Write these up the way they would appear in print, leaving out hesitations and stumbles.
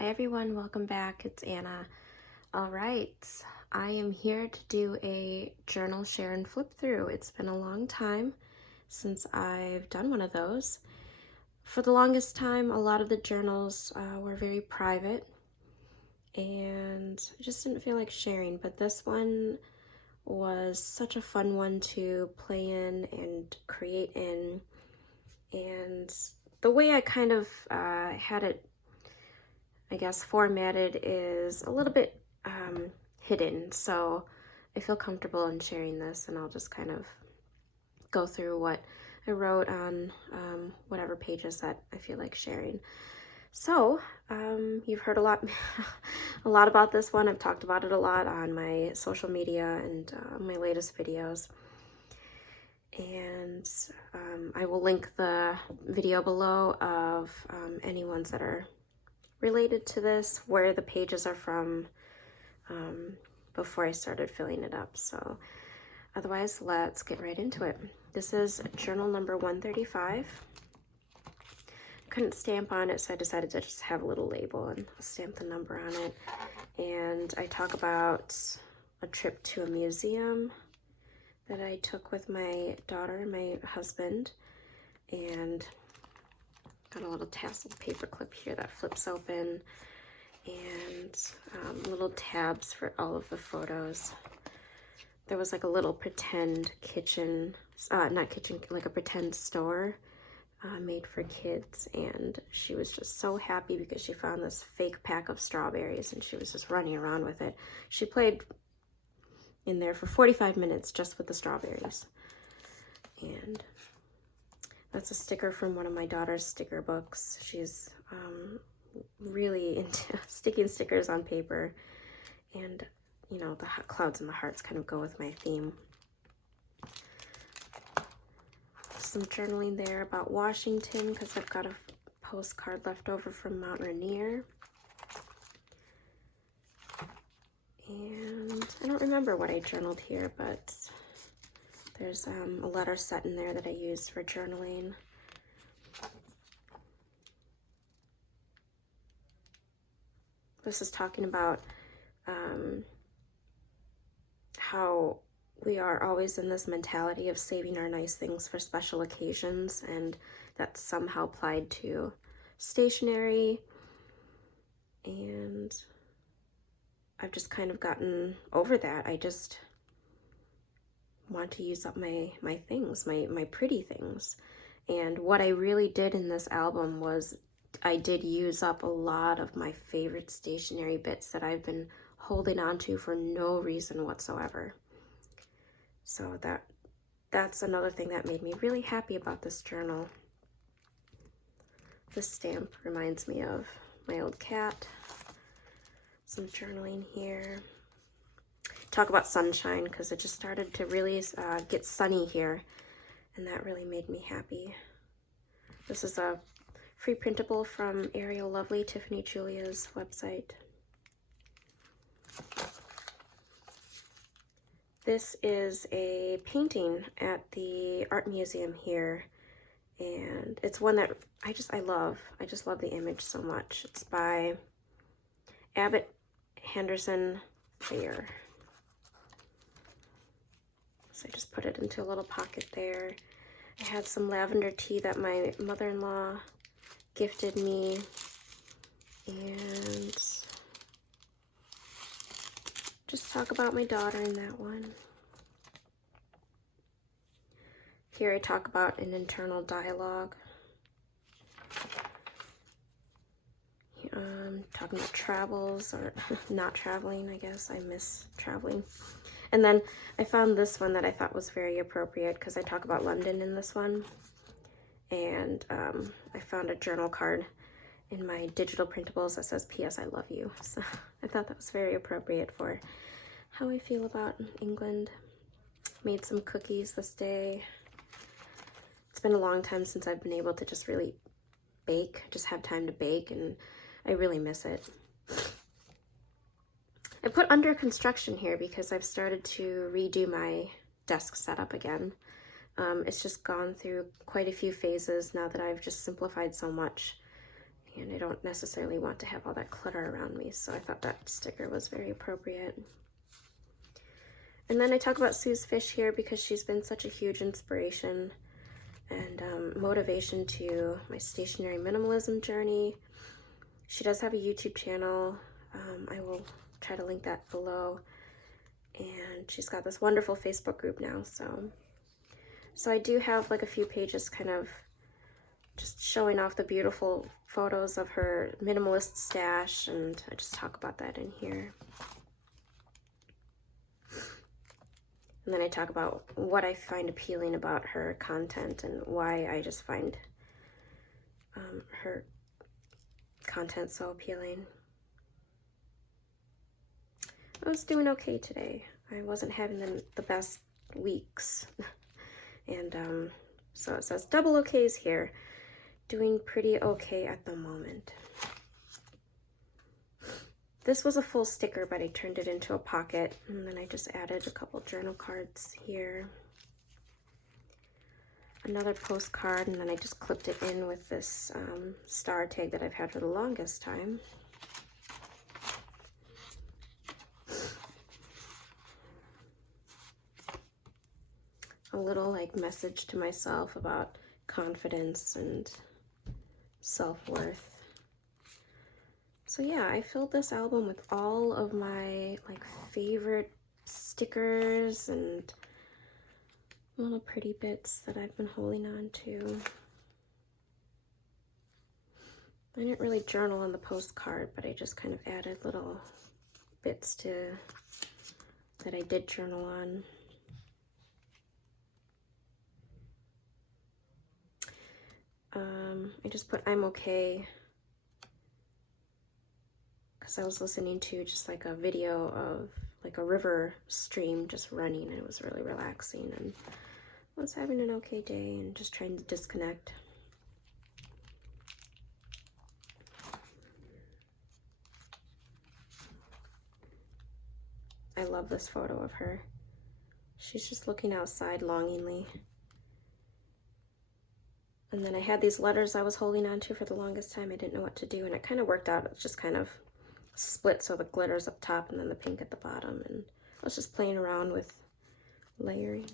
Hi everyone, welcome back. It's Anna. All right, I am here to do a journal share and flip through. It's been a long time since I've done one of those. For the longest time, a lot of the journals were very private and I just didn't feel like sharing, but this one was such a fun one to play in and create in. And the way I kind of had it, I guess, formatted is a little bit hidden, so I feel comfortable in sharing this, and I'll just kind of go through what I wrote on whatever pages that I feel like sharing. So you've heard a lot a lot about this one. I've talked about it a lot on my social media and my latest videos, and I will link the video below of any ones that are related to this, where the pages are from, before I started filling it up. So otherwise, let's get right into it. This is journal number 135. Couldn't stamp on it, so I decided to just have a little label and stamp the number on it. And I talk about a trip to a museum that I took with my daughter and my husband, and got a little tasseled paper clip here that flips open, and little tabs for all of the photos. There was like a little pretend kitchen, not kitchen, like a pretend store made for kids, and she was just so happy because she found this fake pack of strawberries and she was just running around with it. She played in there for 45 minutes just with the strawberries. And that's a sticker from one of my daughter's sticker books. She's really into sticking stickers on paper, and you know, the clouds and the hearts kind of go with my theme. Some journaling there about Washington because I've got a postcard left over from Mount Rainier. And I don't remember what I journaled here, but there's a letter set in there that I use for journaling. This is talking about how we are always in this mentality of saving our nice things for special occasions, and that's somehow applied to stationery. And I've just kind of gotten over that. I just want to use up my things, my pretty things. And what I really did in this album was I did use up a lot of my favorite stationery bits that I've been holding on to for no reason whatsoever. So that's another thing that made me really happy about this journal. This stamp reminds me of my old cat. Some journaling here. Talk about sunshine because it just started to really get sunny here, and that really made me happy. This is a free printable from Ariel Lovely, Tiffany Julia's website. This is a painting at the art museum here, and it's one that I love. I just love the image so much. It's by Abbott Henderson Thayer. So I just put it into a little pocket there. I had some lavender tea that my mother-in-law gifted me, and just talk about my daughter in that one. Here I talk about an internal dialogue. Talking about travels, or not traveling, I guess. I miss traveling. And then I found this one that I thought was very appropriate because I talk about London in this one. And I found a journal card in my digital printables that says, P.S. I love you. So I thought that was very appropriate for how I feel about England. Made some cookies this day. It's been a long time since I've been able to just really bake, just have time to bake, and I really miss it. I put under construction here because I've started to redo my desk setup again. It's just gone through quite a few phases now that I've just simplified so much. and I don't necessarily want to have all that clutter around me, so I thought that sticker was very appropriate. And then I talk about Sue's fish here because she's been such a huge inspiration and motivation to my stationary minimalism journey. She does have a YouTube channel. I will try to link that below. And she's got this wonderful Facebook group now. So I do have like a few pages kind of just showing off the beautiful photos of her minimalist stash, and I just talk about that in here. And then I talk about what I find appealing about her content and why I just find her content so appealing. I was doing okay today. I wasn't having the best weeks. And so it says double okays here. Doing pretty okay at the moment. This was a full sticker, but I turned it into a pocket, and then I just added a couple journal cards here. Another postcard, and then I just clipped it in with this star tag that I've had for the longest time. A little like message to myself about confidence and self-worth. So yeah, I filled this album with all of my like favorite stickers and little pretty bits that I've been holding on to. I didn't really journal on the postcard, but I just kind of added little bits to that I did journal on. I just put I'm okay because I was listening to just like a video of like a river stream just running, and it was really relaxing, and I was having an okay day and just trying to disconnect. I love this photo of her. She's just looking outside longingly. And then I had these letters I was holding on to for the longest time. I didn't know what to do, and it kind of worked out. It just kind of split, so the glitter's up top and then the pink at the bottom, and I was just playing around with layering.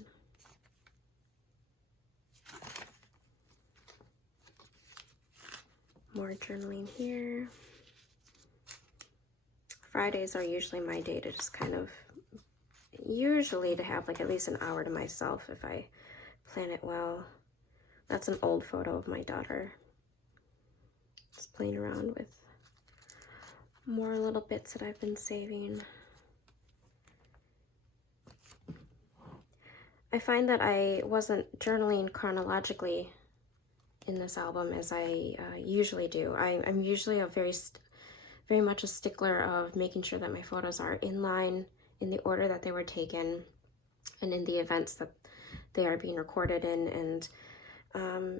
More journaling here. Fridays are usually my day to just kind of, usually to have like at least an hour to myself if I plan it well. That's an old photo of my daughter. Just playing around with more little bits that I've been saving. I find that I wasn't journaling chronologically in this album as I usually do. I'm usually a very much a stickler of making sure that my photos are in line in the order that they were taken and in the events that they are being recorded in. And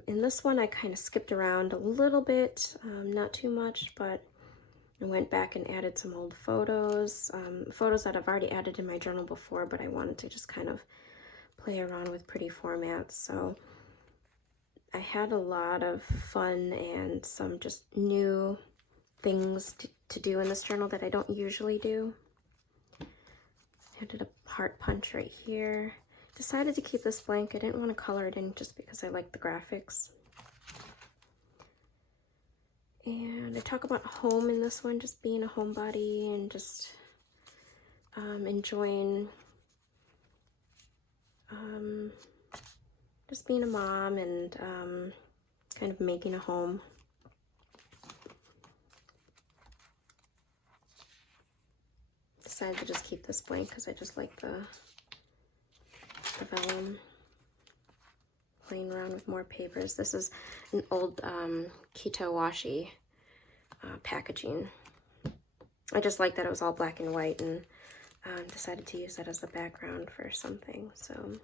in this one, I kind of skipped around a little bit, not too much, but I went back and added some old photos, photos that I've already added in my journal before, but I wanted to just kind of play around with pretty formats. So I had a lot of fun and some just new things to do in this journal that I don't usually do. I did a heart punch right here. Decided to keep this blank. I didn't want to color it in just because I like the graphics. And I talk about home in this one, just being a homebody and just enjoying just being a mom and kind of making a home. Decided to just keep this blank because I just like the vellum. Playing around with more papers. This is an old Keto washi packaging. I just like that it was all black and white, and decided to use that as the background for something. So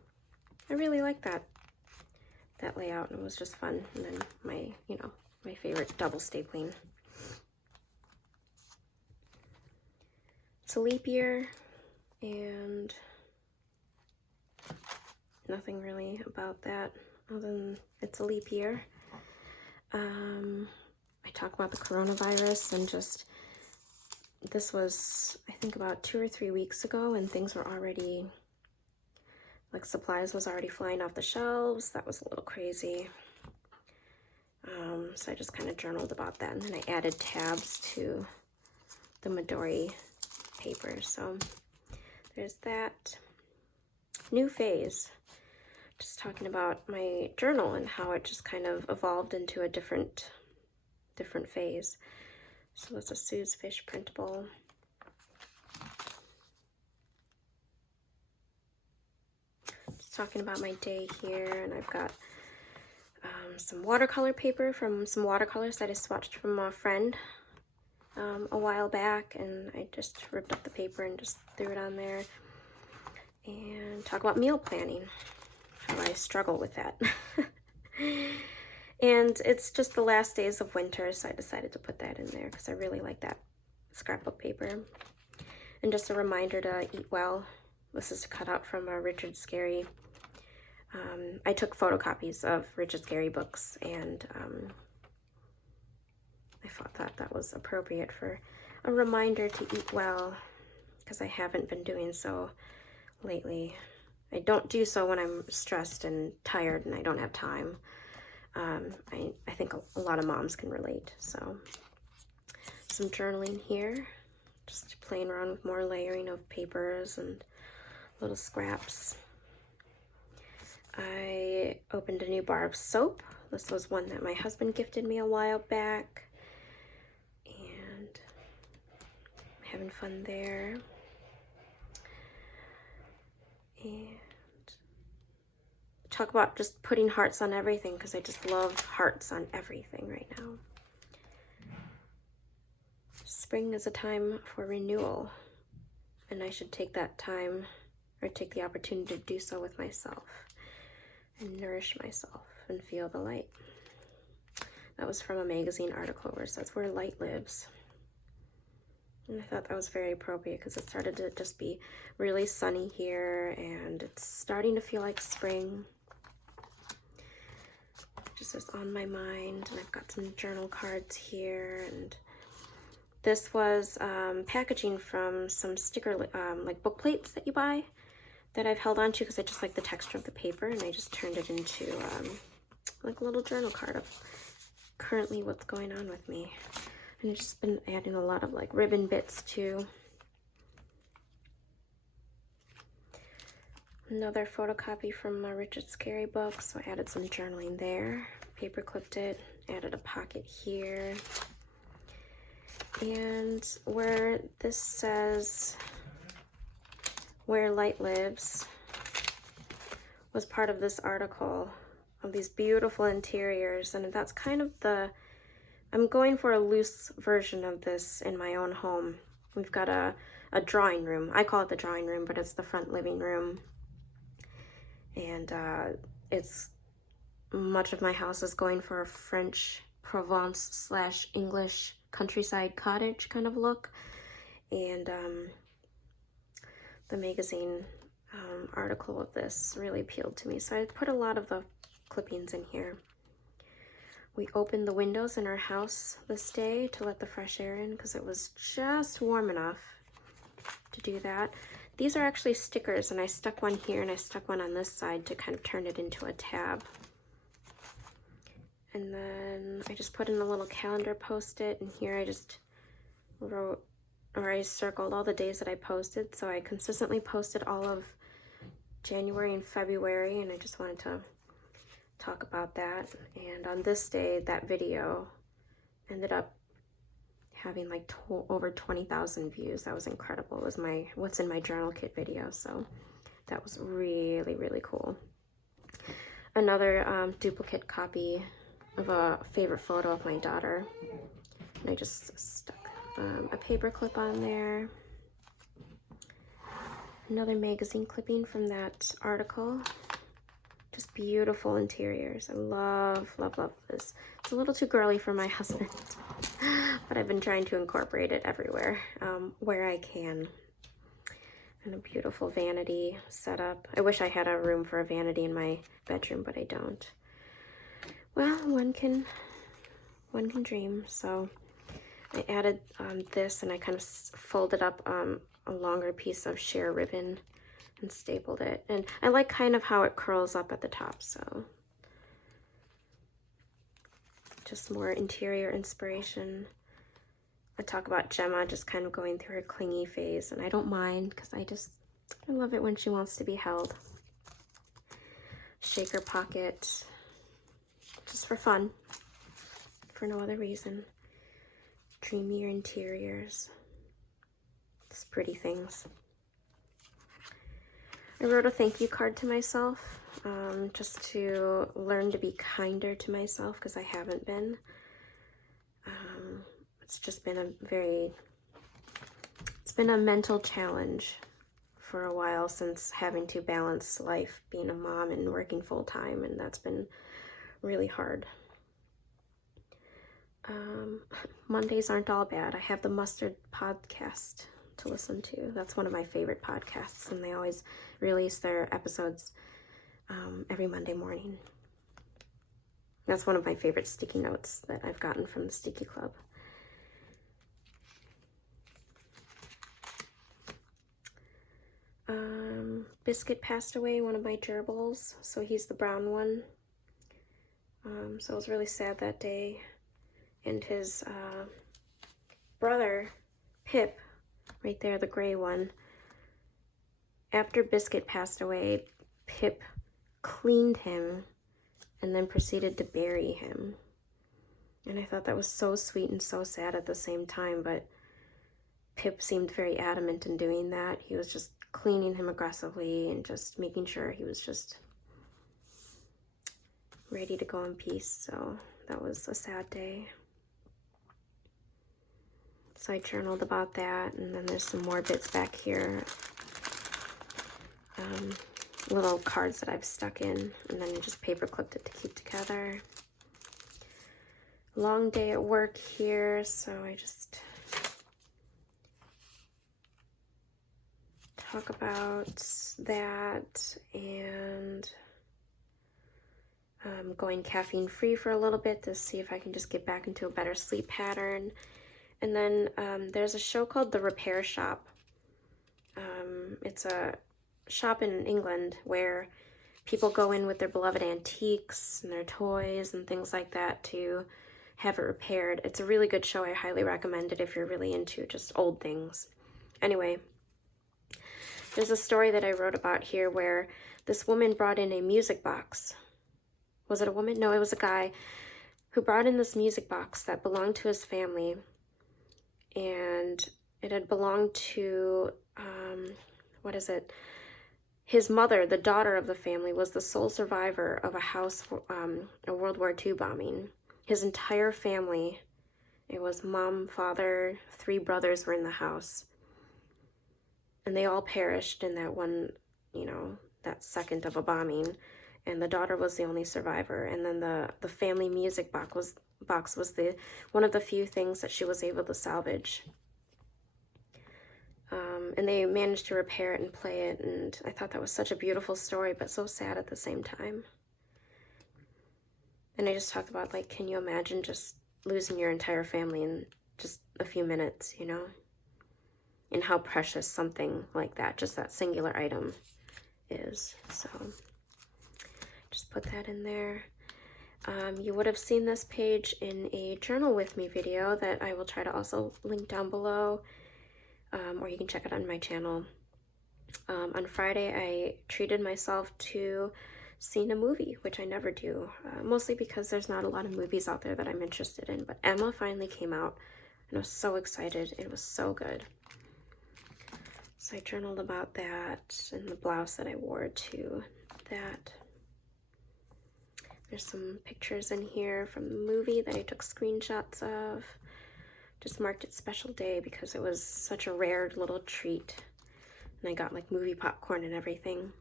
I really like that layout, and it was just fun. And then my favorite double stapling. It's a leap year, and nothing really about that other than it's a leap year. I talk about the coronavirus and just, this was, I think, about 2 or 3 weeks ago, and things were already, like, supplies was already flying off the shelves. That was a little crazy. So I just kind of journaled about that, and then I added tabs to the Midori paper. So there's that. New phase. Just talking about my journal and how it just kind of evolved into a different phase. So that's a Sue's Fish printable. Just talking about my day here, and I've got some watercolor paper from some watercolors that I swatched from a friend a while back, and I just ripped up the paper and just threw it on there. And talk about meal planning, how I struggle with that. And it's just the last days of winter, so I decided to put that in there because I really like that scrapbook paper. And just a reminder to eat well. This is cut out from a Richard Scarry. I took photocopies of Richard Scarry books, and I thought that was appropriate for a reminder to eat well, because I haven't been doing so lately. I don't do so when I'm stressed and tired and I don't have time. I think a lot of moms can relate. So some journaling here, just playing around with more layering of papers and little scraps. I opened a new bar of soap. This was one that my husband gifted me a while back, and having fun there. And talk about just putting hearts on everything, because I just love hearts on everything right now. Spring is a time for renewal, and I should take that time, or take the opportunity to do so with myself and nourish myself and feel the light. That was from a magazine article where it says where light lives. And I thought that was very appropriate because it started to just be really sunny here, and it's starting to feel like spring. Just was on my mind, and I've got some journal cards here, and this was packaging from some sticker, like book plates that you buy, that I've held on to because I just like the texture of the paper, and I just turned it into like a little journal card of currently what's going on with me. And I've just been adding a lot of like ribbon bits too. Another photocopy from a Richard Scarry book, so I added some journaling there. Paper clipped it, added a pocket here. And where this says where light lives was part of this article of these beautiful interiors, and that's kind of I'm going for a loose version of this in my own home. We've got a drawing room. I call it the drawing room, but it's the front living room. And it's much of my house is going for a French Provence / English countryside cottage kind of look. And the magazine article of this really appealed to me, so I put a lot of the clippings in here. We opened the windows in our house this day to let the fresh air in because it was just warm enough to do that. These are actually stickers, and I stuck one here and I stuck one on this side to kind of turn it into a tab. And then I just put in a little calendar post-it, and here I just wrote, or I circled all the days that I posted. So I consistently posted all of January and February, and I just wanted to talk about that. And on this day, that video ended up having like over 20,000 views. That was incredible. It was my what's in my journal kit video, so that was really, really cool. Another duplicate copy of a favorite photo of my daughter, and I just stuck a paper clip on there. Another magazine clipping from that article. Just beautiful interiors. I love, love, love this. It's a little too girly for my husband, but I've been trying to incorporate it everywhere where I can. And a beautiful vanity setup. I wish I had a room for a vanity in my bedroom, but I don't. Well, one can one can dream. So I added this, and I kind of folded up a longer piece of sheer ribbon and stapled it. And I like kind of how it curls up at the top, so just more interior inspiration. I talk about Gemma just kind of going through her clingy phase, and I don't mind because I love it when she wants to be held. Shaker pocket, just for fun, for no other reason. Dreamier interiors, just pretty things. I wrote a thank you card to myself, just to learn to be kinder to myself, because I haven't been. It's just been it's been a mental challenge for a while, since having to balance life, being a mom and working full time, and that's been really hard. Mondays aren't all bad. I have the Mustard podcast to listen to. That's one of my favorite podcasts, and they always release their episodes every Monday morning. That's one of my favorite sticky notes that I've gotten from the Sticky Club. Biscuit passed away, one of my gerbils, so he's the brown one. So it was really sad that day. And his brother, Pip, right there, the gray one, after Biscuit passed away, Pip cleaned him and then proceeded to bury him. And I thought that was so sweet and so sad at the same time, but Pip seemed very adamant in doing that. He was just cleaning him aggressively and just making sure he was just ready to go in peace. So that was a sad day. So I journaled about that, and then there's some more bits back here. Little cards that I've stuck in, and then I just paper clipped it to keep together. Long day at work here, so I just talk about that, and going caffeine free for a little bit to see if I can just get back into a better sleep pattern. And then there's a show called The Repair Shop. It's a shop in England where people go in with their beloved antiques and their toys and things like that to have it repaired. It's a really good show. I highly recommend it if you're really into just old things. Anyway, there's a story that I wrote about here where this woman brought in a music box. Was it a woman? No, it was a guy who brought in this music box that belonged to his family. And it had belonged to, his mother, the daughter of the family, was the sole survivor of a World War II bombing. His entire family, it was mom, father, 3 brothers were in the house. And they all perished in that one, that second of a bombing. And the daughter was the only survivor. And then the family music box was one of the few things that she was able to salvage. And they managed to repair it and play it, and I thought that was such a beautiful story, but so sad at the same time. And I just talked about, like, can you imagine just losing your entire family in just a few minutes, and how precious something like that, just that singular item, is. So just put that in there. You would have seen this page in a Journal With Me video that I will try to also link down below, or you can check it on my channel. On Friday, I treated myself to seeing a movie, which I never do, mostly because there's not a lot of movies out there that I'm interested in, but Emma finally came out, and I was so excited. It was so good. So I journaled about that and the blouse that I wore to that. There's some pictures in here from the movie that I took screenshots of. Just marked it special day because it was such a rare little treat. And I got like movie popcorn and everything.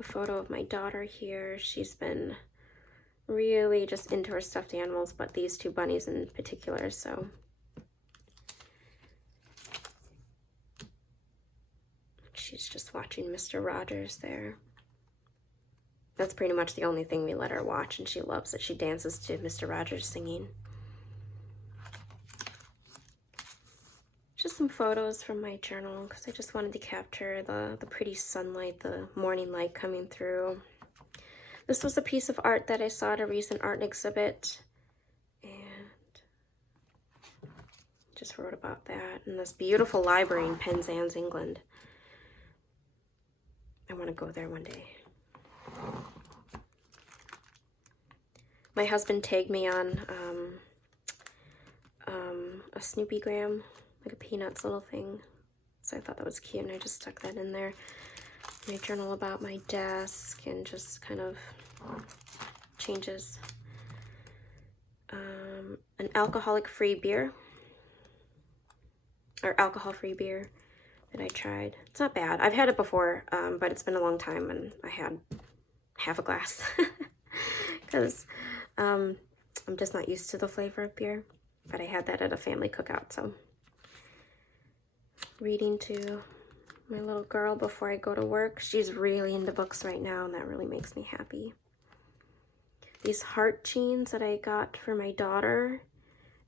A photo of my daughter here. She's been really just into her stuffed animals, but these 2 bunnies in particular, so. She's just watching Mr. Rogers there. That's pretty much the only thing we let her watch, and she loves it. She dances to Mr. Rogers singing. Just some photos from my journal because I just wanted to capture the pretty sunlight, the morning light coming through. This was a piece of art that I saw at a recent art exhibit, and just wrote about that in this beautiful library in Penzance, England. I want to go there one day. My husband tagged me on a Snoopygram, like a Peanuts little thing. So I thought that was cute, and I just stuck that in there. My journal about my desk and just kind of changes. An alcoholic-free beer, or alcohol-free beer that I tried. It's not bad. I've had it before, but it's been a long time, and I had half a glass because I'm just not used to the flavor of beer. But I had that at a family cookout, so. Reading to my little girl before I go to work. She's really into books right now, and that really makes me happy. These heart jeans that I got for my daughter,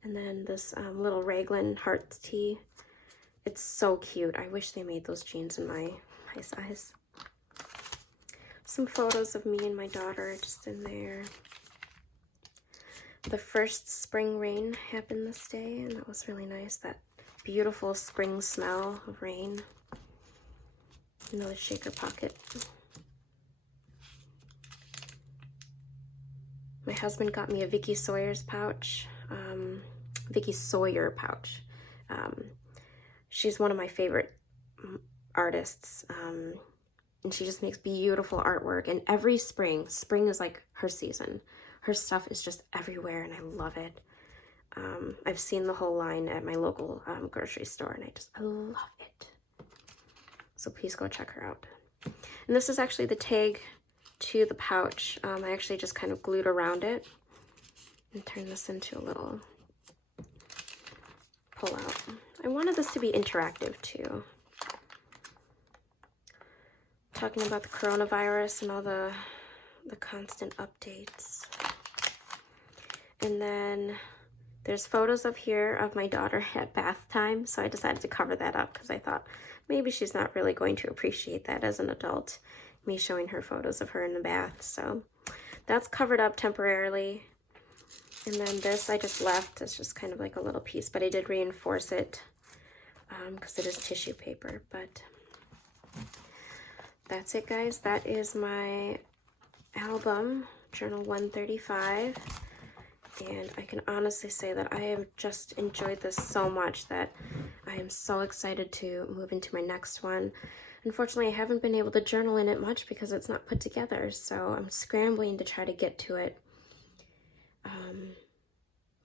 and then this little Raglan heart tee. It's so cute. I wish they made those jeans in my size. Some photos of me and my daughter just in there. The first spring rain happened this day, and that was really nice. That beautiful spring smell of rain. Another shaker pocket. My husband got me a Vicky Sawyer's pouch. Vicky Sawyer pouch. She's one of my favorite artists, and she just makes beautiful artwork. And every spring is like her season. Her stuff is just everywhere, and I love it. I've seen the whole line at my local grocery store, and I love it. So please go check her out. And this is actually the tag to the pouch. I actually just kind of glued around it and turned this into a little pull out. I wanted this to be interactive too. Talking about the coronavirus and all the constant updates. And then there's photos up here of my daughter at bath time, so I decided to cover that up because I thought maybe she's not really going to appreciate that as an adult, me showing her photos of her in the bath. So that's covered up temporarily. And then this I just left as just kind of like a little piece, but I did reinforce it because it is tissue paper. But that's it, guys. That is my album, Journal 135. And I can honestly say that I have just enjoyed this so much that I am so excited to move into my next one. Unfortunately, I haven't been able to journal in it much because it's not put together, so I'm scrambling to try to get to it.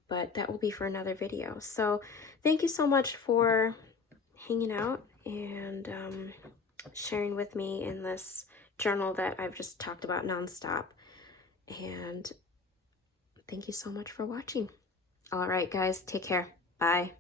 But that will be for another video. So thank you so much for hanging out and sharing with me in this journal that I've just talked about nonstop. And thank you so much for watching. All right, guys, take care. Bye.